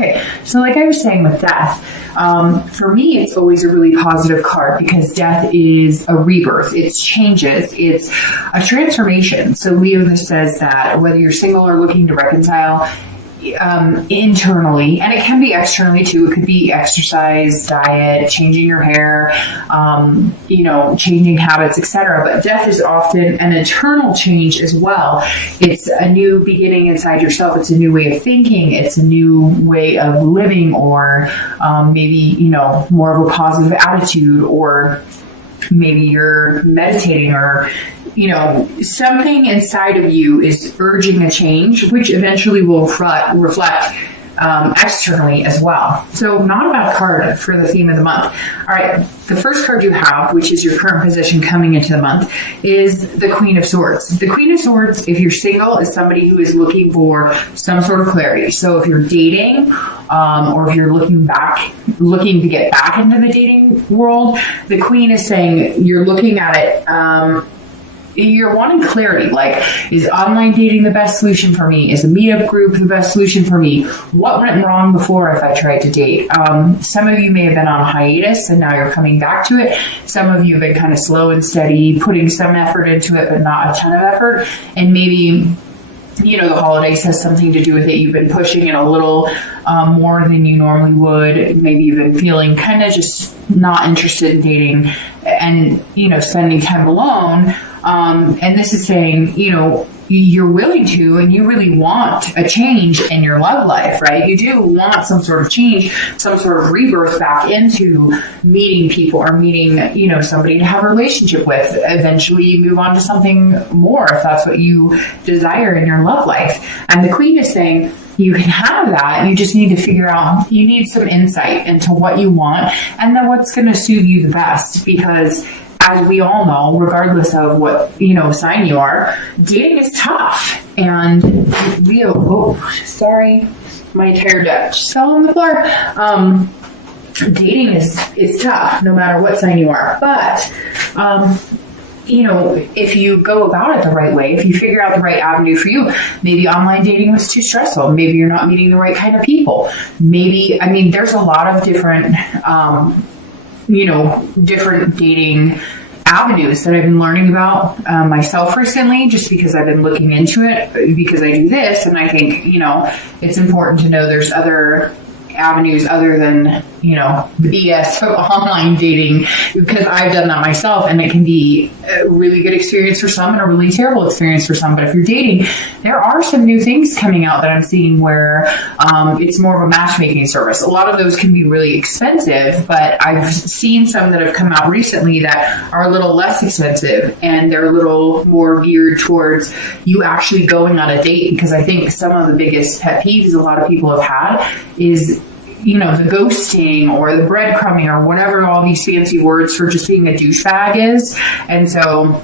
Okay, so like I was saying with death, for me, it's always a really positive card because death is a rebirth. It's changes. It's a transformation. So Leo says that whether you're single or looking to reconcile, internally, and it can be externally too. It could be exercise, diet, changing your hair, changing habits, etc. But death is often an internal change as well. It's a new beginning inside yourself. It's a new way of thinking. It's a new way of living, or maybe more of a positive attitude, or maybe you're meditating, or something inside of you is urging a change, which eventually will reflect externally as well. So not a bad card for the theme of the month. All right, the first card you have, which is your current position coming into the month, is the Queen of Swords. The Queen of Swords, if you're single, is somebody who is looking for some sort of clarity. So if you're dating, or if you're looking to get back into the dating world, the Queen is saying you're looking at it, you're wanting clarity. Like, is online dating the best solution for me? Is a meetup group the best solution for me? What went wrong before if I tried to date? Some of you may have been on hiatus and now you're coming back to it. Some of you have been kind of slow and steady, putting some effort into it, but not a ton of effort. And maybe the holidays has something to do with it. You've been pushing it a little more than you normally would. Maybe you've been feeling kind of just not interested in dating and, spending time alone. And this is saying, you're willing to, and you really want a change in your love life, right? You do want some sort of change, some sort of rebirth back into meeting people or meeting, somebody to have a relationship with. Eventually you move on to something more if that's what you desire in your love life. And the Queen is saying, you can have that. You just need to figure out, you need some insight into what you want and then what's going to suit you the best, because as we all know, regardless of what, sign you are, dating is tough. And Leo, sorry, my entire deck just fell on the floor. Dating is tough, no matter what sign you are. But, if you go about it the right way, if you figure out the right avenue for you, maybe online dating was too stressful. Maybe you're not meeting the right kind of people. Maybe, there's a lot of different, different dating avenues that I've been learning about myself recently, just because I've been looking into it, because I do this. And I think, it's important to know there's other avenues other than, the BS of online dating, because I've done that myself, and it can be a really good experience for some and a really terrible experience for some. But if you're dating, there are some new things coming out that I'm seeing where it's more of a matchmaking service. A lot of those can be really expensive, but I've seen some that have come out recently that are a little less expensive, and they're a little more geared towards you actually going on a date. Because I think some of the biggest pet peeves a lot of people have had is the ghosting or the breadcrumbing or whatever all these fancy words for just being a douchebag is. And so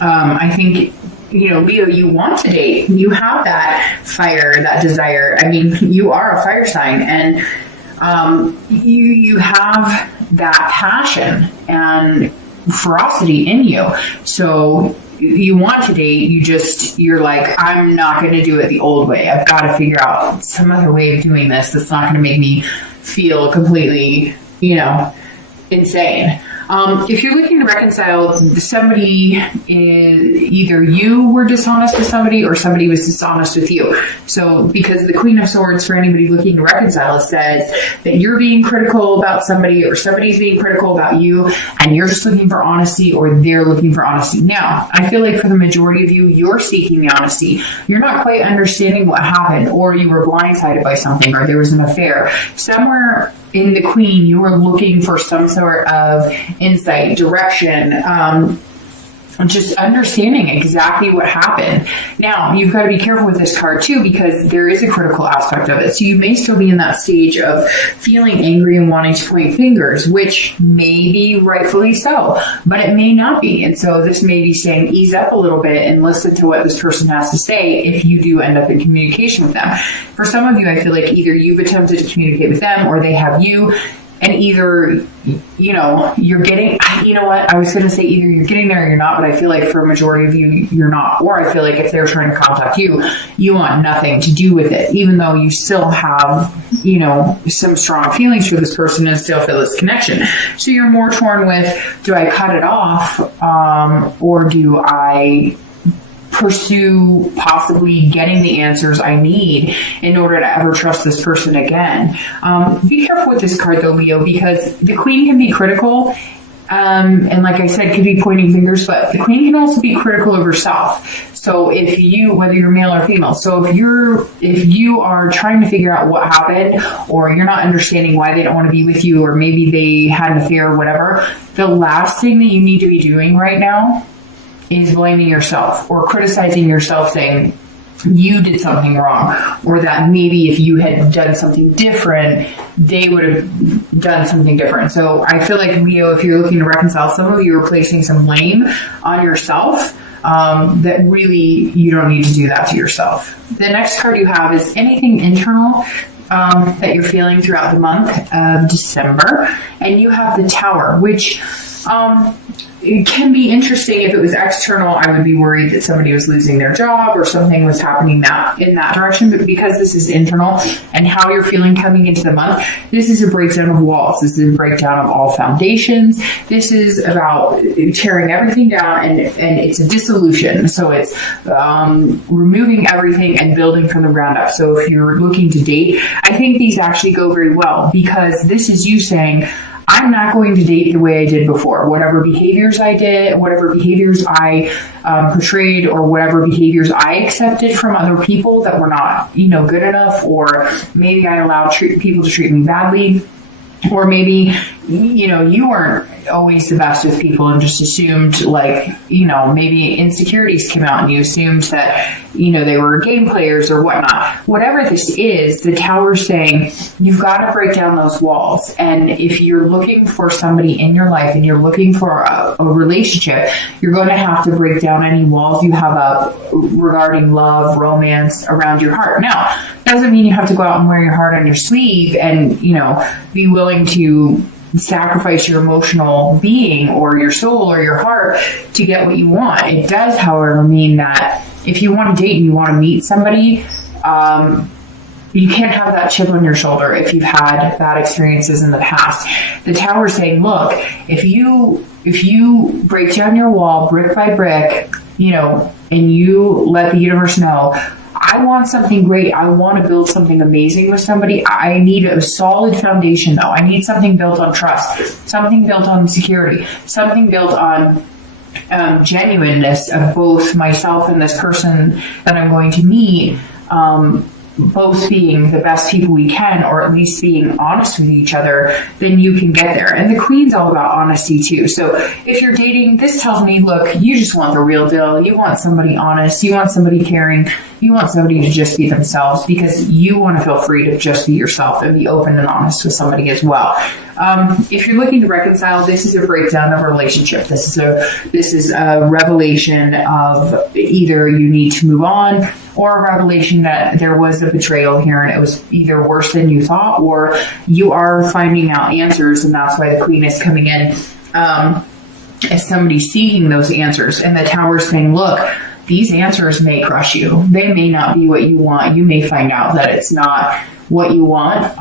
I think, Leo, you want to date. You have that fire, that desire. You are a fire sign, and you have that passion and ferocity in you. So you want to date, you're like, I'm not going to do it the old way. I've got to figure out some other way of doing this that's not going to make me feel completely, insane. If you're looking to reconcile, somebody is either you were dishonest with somebody or somebody was dishonest with you. So because the Queen of Swords, for anybody looking to reconcile, says that you're being critical about somebody or somebody's being critical about you, and you're just looking for honesty, or they're looking for honesty. Now, I feel like for the majority of you, you're seeking the honesty. You're not quite understanding what happened, or you were blindsided by something, or there was an affair. Somewhere in the Queen, you were looking for some sort of insight, direction, just understanding exactly what happened. Now, you've got to be careful with this card too, because there is a critical aspect of it. So you may still be in that stage of feeling angry and wanting to point fingers, which may be rightfully so, but it may not be. And so this may be saying, ease up a little bit and listen to what this person has to say if you do end up in communication with them. For some of you, I feel like either you've attempted to communicate with them or they have you, And either, you're getting, I was going to say either you're getting there or you're not, but I feel like for a majority of you, you're not. Or I feel like if they're trying to contact you, you want nothing to do with it, even though you still have, some strong feelings for this person and still feel this connection. So you're more torn with, do I cut it off? Or do I pursue possibly getting the answers I need in order to ever trust this person again? Be careful with this card though, Leo, because the Queen can be critical. And like I said, could be pointing fingers, but the Queen can also be critical of herself. So if you, whether you're male or female, so if you are trying to figure out what happened, or you're not understanding why they don't want to be with you, or maybe they had an affair or whatever, the last thing that you need to be doing right now is blaming yourself or criticizing yourself, saying you did something wrong, or that maybe if you had done something different, they would have done something different. So I feel like, Leo, if you're looking to reconcile, some of you are placing some blame on yourself, that really you don't need to do that to yourself. The next card you have is anything internal that you're feeling throughout the month of December. And you have the Tower, which it can be interesting. If it was external, I would be worried that somebody was losing their job or something was happening in that direction. But because this is internal and how you're feeling coming into the month, this is a breakdown of walls. This is a breakdown of all foundations. This is about tearing everything down, and it's a dissolution. So it's removing everything and building from the ground up. So if you're looking to date, I think these actually go very well, because this is you saying, I'm not going to date the way I did before. Whatever behaviors I did, whatever behaviors I portrayed, or whatever behaviors I accepted from other people that were not, good enough, or maybe I allowed people to treat me badly, or maybe, you weren't always the best with people and just assumed, maybe insecurities came out and you assumed that, they were game players or whatnot. Whatever this is, the Tower's saying you've got to break down those walls. And if you're looking for somebody in your life and you're looking for a relationship, you're going to have to break down any walls you have up regarding love, romance around your heart. Now, doesn't mean you have to go out and wear your heart on your sleeve and, be willing to sacrifice your emotional being or your soul or your heart to get what you want. It does, however, mean that if you want to date and you want to meet somebody, you can't have that chip on your shoulder if you've had bad experiences in the past. The Tower's saying, look, if you break down your wall brick by brick, and you let the universe know, I want something great. I want to build something amazing with somebody. I need a solid foundation, though. I need something built on trust, something built on security, something built on genuineness of both myself and this person that I'm going to meet, both being the best people we can, or at least being honest with each other, then you can get there. And the Queen's all about honesty too. So if you're dating, this tells me, look, you just want the real deal. You want somebody honest. You want somebody caring. You want somebody to just be themselves, because you want to feel free to just be yourself and be open and honest with somebody as well. If you're looking to reconcile, this is a breakdown of a relationship. This is a revelation of either you need to move on, or a revelation that there was a betrayal here and it was either worse than you thought, or you are finding out answers, and that's why the Queen is coming in as somebody seeking those answers. And the Tower's saying, look, these answers may crush you. They may not be what you want. You may find out that it's not what you want.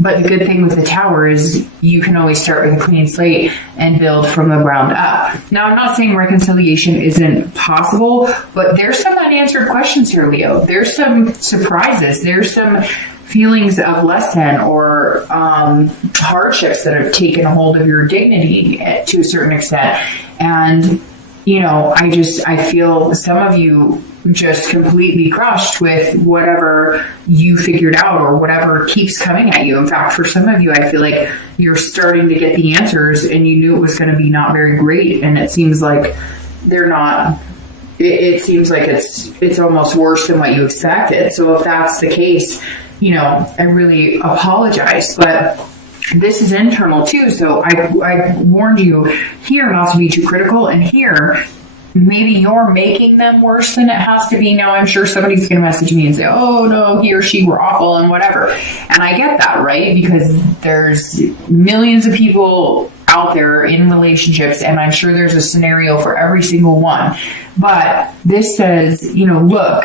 But the good thing with the Tower is you can always start with a clean slate and build from the ground up. Now, I'm not saying reconciliation isn't possible, but there's some unanswered questions here, Leo. There's some surprises. There's some feelings of less than, or hardships that have taken a hold of your dignity to a certain extent. And, I feel some of you just completely crushed with whatever you figured out or whatever keeps coming at you. In fact, for some of you, I feel like you're starting to get the answers and you knew it was going to be not very great. And it seems like they're not, it seems like it's almost worse than what you expected. So if that's the case, I really apologize, but this is internal too. So I warned you here not to be too critical, and here maybe you're making them worse than it has to be. Now, I'm sure somebody's going to message me and say, oh no, he or she were awful and whatever. And I get that, right? Because there's millions of people out there in relationships, and I'm sure there's a scenario for every single one. But this says, look,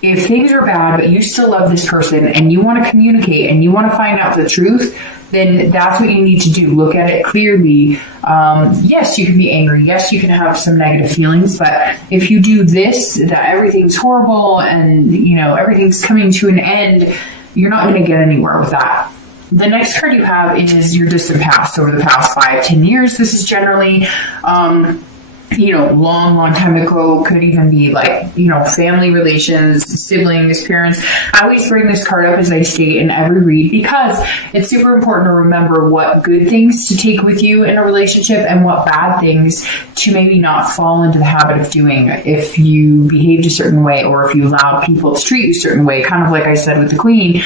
if things are bad, but you still love this person and you want to communicate and you want to find out the truth, then that's what you need to do. Look at it clearly. Yes, you can be angry. Yes, you can have some negative feelings. But if you do this, that everything's horrible and, everything's coming to an end, you're not going to get anywhere with that. The next card you have is your distant past. Over the past 5-10 years, this is generally, long time ago. Could even be like, family relations, siblings, parents. I always bring this card up, as I state in every read, because it's super important to remember what good things to take with you in a relationship and what bad things to maybe not fall into the habit of doing if you behaved a certain way or if you allowed people to treat you a certain way. Kind of like I said with the Queen,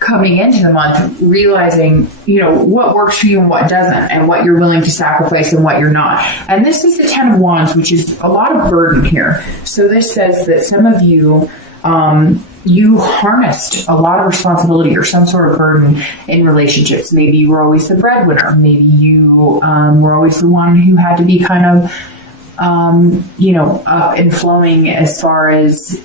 coming into the month, realizing, what works for you and what doesn't, and what you're willing to sacrifice and what you're not. And this is the 10 of Wands, which is a lot of burden here. So this says that some of you, you harnessed a lot of responsibility or some sort of burden in relationships. Maybe you were always the breadwinner. Maybe you were always the one who had to be kind of, up and flowing as far as,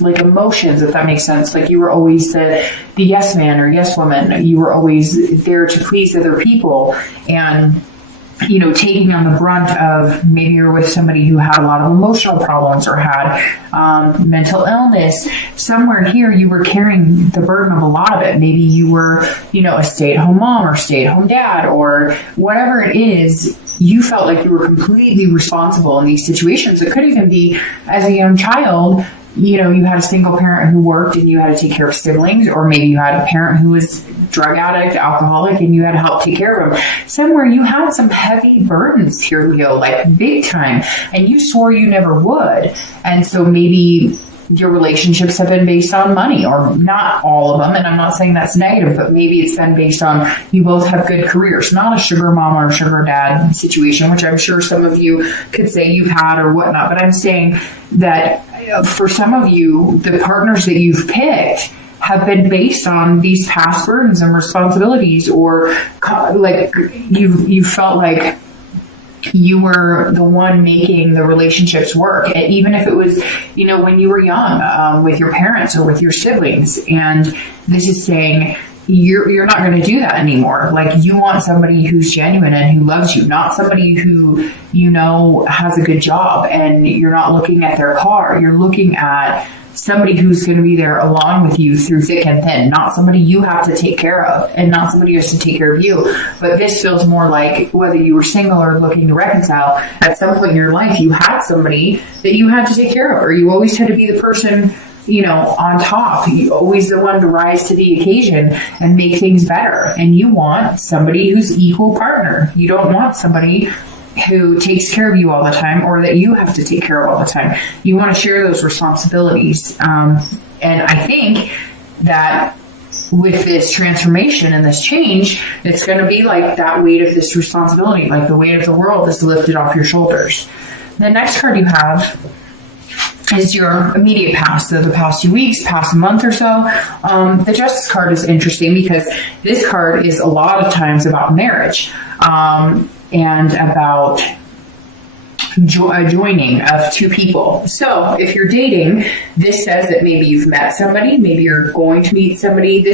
like emotions, if that makes sense. Like you were always the yes man or yes woman. You were always there to please other people and, taking on the brunt of maybe you're with somebody who had a lot of emotional problems or had mental illness. Somewhere here, you were carrying the burden of a lot of it. Maybe you were, a stay-at-home mom or stay-at-home dad or whatever it is. You felt like you were completely responsible in these situations. It could even be as a young child, you had a single parent who worked and you had to take care of siblings, or maybe you had a parent who was drug addict, alcoholic, and you had to help take care of them. Somewhere you had some heavy burdens here, Leo, like big time, and you swore you never would. And so maybe your relationships have been based on money, or not all of them. And I'm not saying that's negative, but maybe it's been based on you both have good careers, not a sugar mom or a sugar dad situation, which I'm sure some of you could say you've had or whatnot. But I'm saying that for some of you, the partners that you've picked have been based on these past burdens and responsibilities, or like you felt like you were the one making the relationships work, even if it was, when you were young, with your parents or with your siblings. And this is saying you're not going to do that anymore. Like you want somebody who's genuine and who loves you, not somebody who, has a good job, and you're not looking at their car. You're looking at somebody who's going to be there along with you through thick and thin, not somebody you have to take care of and not somebody who has to take care of you. But this feels more like whether you were single or looking to reconcile, at some point in your life, you had somebody that you had to take care of, or you always had to be the person, on top. You always the one to rise to the occasion and make things better. And you want somebody who's equal partner. You don't want somebody who takes care of you all the time, or that you have to take care of all the time. You want to share those responsibilities. And I think that with this transformation and this change, it's going to be like that weight of this responsibility, like the weight of the world is lifted off your shoulders. The next card you have is your immediate past, so the past 2 weeks, past month or so. The Justice card is interesting because this card is a lot of times about marriage. And about joining of two people. So if you're dating, this says that maybe you've met somebody, maybe you're going to meet somebody.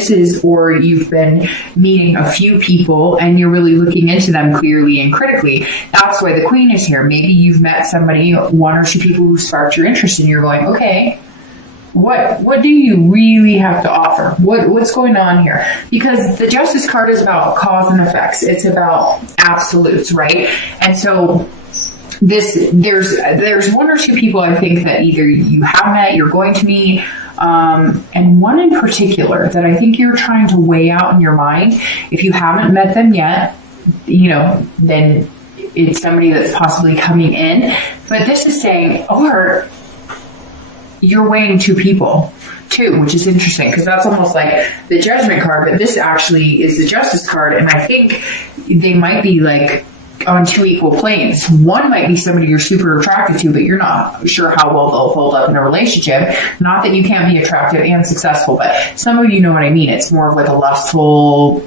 Or you've been meeting a few people and you're really looking into them clearly and critically. That's why the Queen is here. Maybe you've met somebody, one or two people who sparked your interest, and you're going, okay, what do you really have to offer? What's going on here? Because the Justice card is about cause and effects. It's about absolutes, right? And so there's one or two people I think that either you have met, you're going to meet, and one in particular that I think you're trying to weigh out in your mind. If you haven't met them yet, then it's somebody that's possibly coming in. But this is saying, you're weighing two people too, which is interesting because that's almost like the Judgment card, but this actually is the Justice card. And I think they might be like on two equal planes. One might be somebody you're super attracted to, but you're not sure how well they'll hold up in a relationship. Not that you can't be attractive and successful, but some of you know what I mean. It's more of like a lustful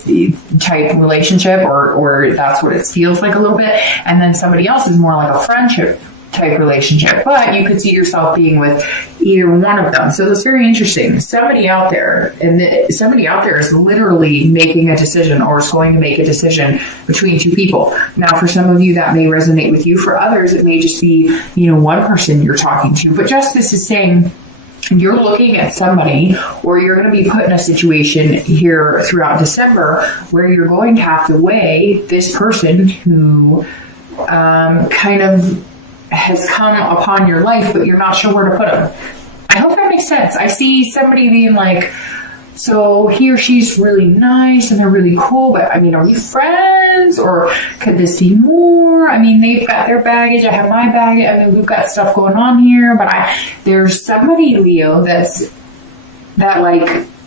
type relationship, or that's what it feels like a little bit. And then somebody else is more like a friendship type relationship, but you could see yourself being with either one of them. So it's very interesting. Somebody out there is literally making a decision, or is going to make a decision between two people. Now, for some of you, that may resonate with you. For others, it may just be, one person you're talking to. But Justice is saying, you're looking at somebody, or you're going to be put in a situation here throughout December where you're going to have to weigh this person who kind of has come upon your life, but you're not sure where to put them. I hope that makes sense. I see somebody being like, so he or she's really nice and they're really cool, but are we friends, or could this be more? They've got their baggage, I have my baggage, we've got stuff going on here, but there's somebody, Leo, that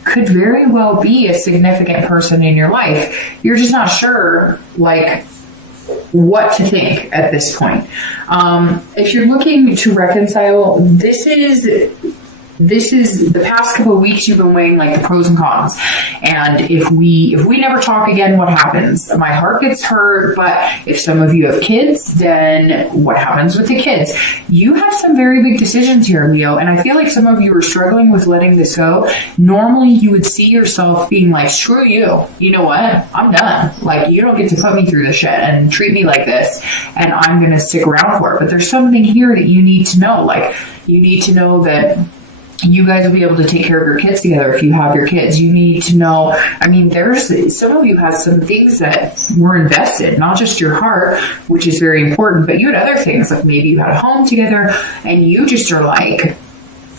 could very well be a significant person in your life. You're just not sure, what to think at this point. If you're looking to reconcile, this is the past couple of weeks you've been weighing the pros and cons. And if we never talk again, what happens? My heart gets hurt, but if some of you have kids, then what happens with the kids? You have some very big decisions here, Leo, and I feel like some of you are struggling with letting this go. Normally you would see yourself being like, screw you. You know what? I'm done. You don't get to put me through the shit and treat me like this, and I'm going to stick around for it. But there's something here that you need to know. You need to know that you guys will be able to take care of your kids together if you have your kids. You need to know, there's some of you have some things that were invested, not just your heart, which is very important, but you had other things, maybe you had a home together and you just are like,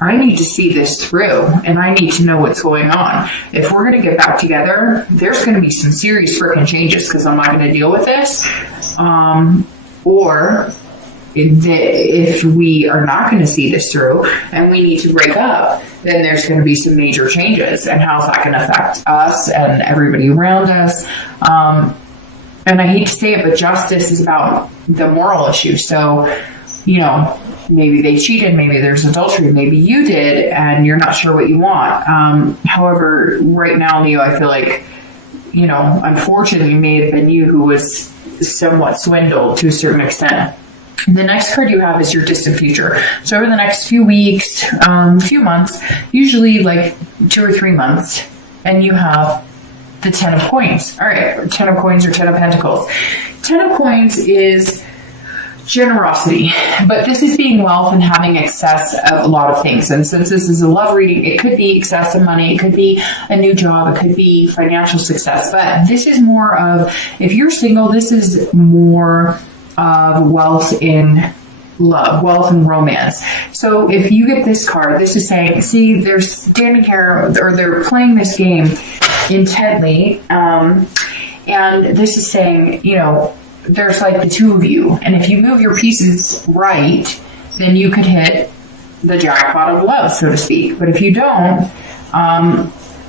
I need to see this through and I need to know what's going on. If we're going to get back together, there's going to be some serious freaking changes because I'm not going to deal with this. Or if we are not going to see this through and we need to break up, then there's going to be some major changes. And how's that going to affect us and everybody around us? And I hate to say it, but Justice is about the moral issue. So, maybe they cheated, maybe there's adultery, maybe you did, and you're not sure what you want. However, right now, Leo, I feel like, unfortunately, it may have been you who was somewhat swindled to a certain extent. The next card you have is your distant future. So over the next few weeks, few months, usually 2 or 3 months, and you have the 10 of coins. All right, 10 of coins or 10 of pentacles. 10 of coins is generosity, but this is being wealth and having excess of a lot of things. And since this is a love reading, it could be excess of money, it could be a new job, it could be financial success, but this is more of, if you're single, this is more of wealth in love, wealth and romance. So if you get this card, this is saying, see, they're standing here, or they're playing this game intently, and this is saying, there's the two of you, and if you move your pieces right, then you could hit the jackpot of love, so to speak. But if you don't,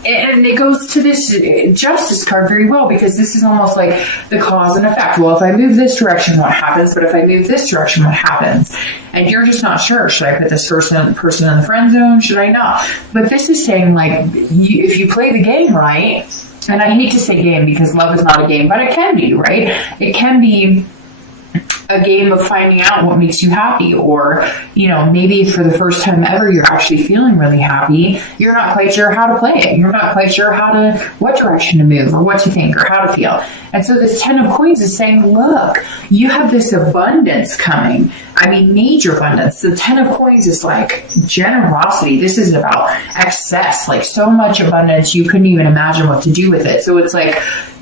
and it goes to this Justice card very well, because this is almost like the cause and effect. Well, if I move this direction, what happens? But if I move this direction, what happens? And you're just not sure. Should I put this person in the friend zone? Should I not? But this is saying, if you play the game right, and I hate to say game because love is not a game, but it can be, right? It can be a game of finding out what makes you happy, or maybe for the first time ever you're actually feeling really happy. You're not quite sure how to play it. You're not quite sure what direction to move, or what to think, or how to feel. And so this 10 of coins is saying, look, you have this abundance coming. Major abundance. The 10 of coins is generosity. This is about excess, so much abundance you couldn't even imagine what to do with it. So it's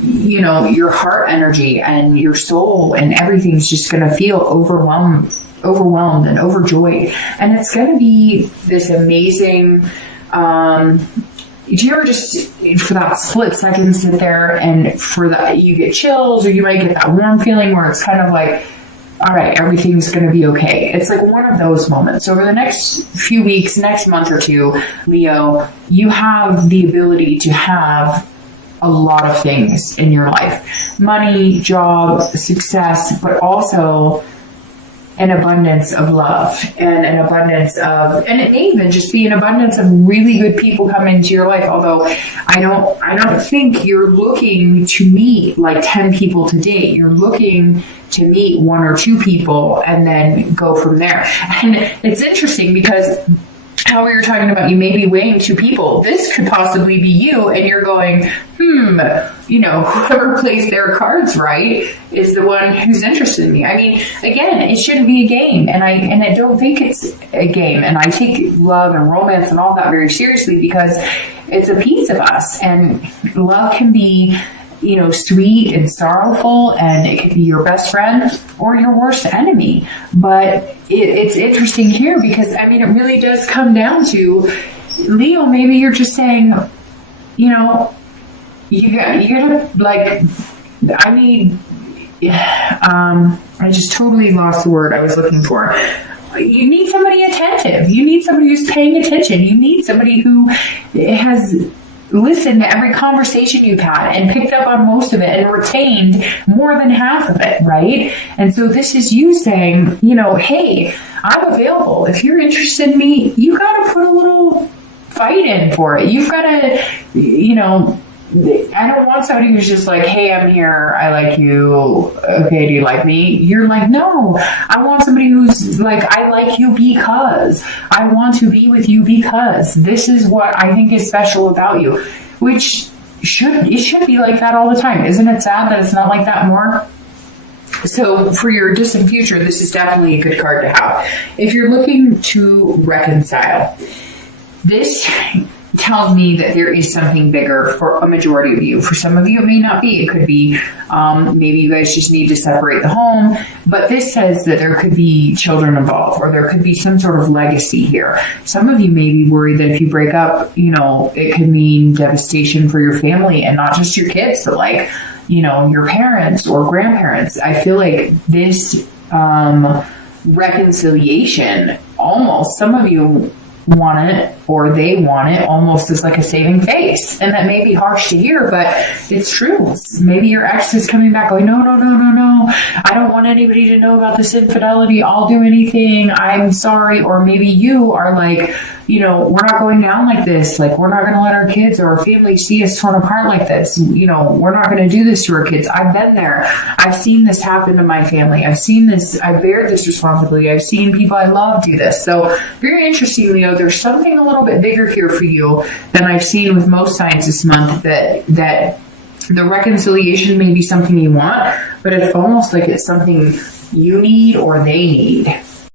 your heart energy and your soul and everything's just going to feel overwhelmed and overjoyed. And it's going to be this amazing, do you ever just, for that split second, sit there and for that you get chills, or you might get that warm feeling where it's kind of all right, everything's going to be okay. It's one of those moments. Over the next few weeks, next month or two, Leo, you have the ability to have a lot of things in your life. Money, job, success, but also an abundance of love and an abundance of, and it may even just be an abundance of really good people come into your life. Although I don't think you're looking to meet like 10 people to date. You're looking to meet 1 or 2 people and then go from there. And it's interesting because how we were talking about, you may be weighing 2 people. This could possibly be you, and you're going, whoever plays their cards right is the one who's interested in me. I mean, again, it shouldn't be a game, and I don't think it's a game. And I take love and romance and all that very seriously because it's a piece of us, and love can be, sweet and sorrowful, and it could be your best friend or your worst enemy. But it's interesting here because, I mean, it really does come down to, Leo, maybe you're just saying, you gotta, like, I just totally lost the word I was looking for. You need somebody attentive. You need somebody who's paying attention. You need somebody who has listened to every conversation you've had and picked up on most of it and retained more than half of it, right? And so this is you saying, hey, I'm available. If you're interested in me, you got to put a little fight in for it. You've got to, I don't want somebody who's just like, hey, I'm here. I like you. Okay, do you like me? You're like, no, I want somebody who's like, I like you because I want to be with you because this is what I think is special about you, which should be like that all the time. Isn't it sad that it's not like that more? So for your distant future, this is definitely a good card to have. If you're looking to reconcile, this tells me that there is something bigger for a majority of you. For some of you, it may not be. It could be maybe you guys just need to separate the home. But this says that there could be children involved, or there could be some sort of legacy here. Some of you may be worried that if you break up, it could mean devastation for your family, and not just your kids, but like, your parents or grandparents. I feel like this reconciliation, almost, some of you want it, or they want it almost as like a saving face. And that may be harsh to hear, but it's true. Maybe your ex is coming back going, no, I don't want anybody to know about this infidelity. I'll do anything. I'm sorry. Or maybe you are like, we're not going down like this. Like, we're not going to let our kids or our family see us torn apart like this. We're not going to do this to our kids. I've been there. I've seen this happen to my family. I've seen this. I bear this responsibility. I've seen people I love do this. So very interesting, Leo. There's something a little bit bigger here for you than I've seen with most signs this month, that the reconciliation may be something you want, but it's almost like it's something you need or they need.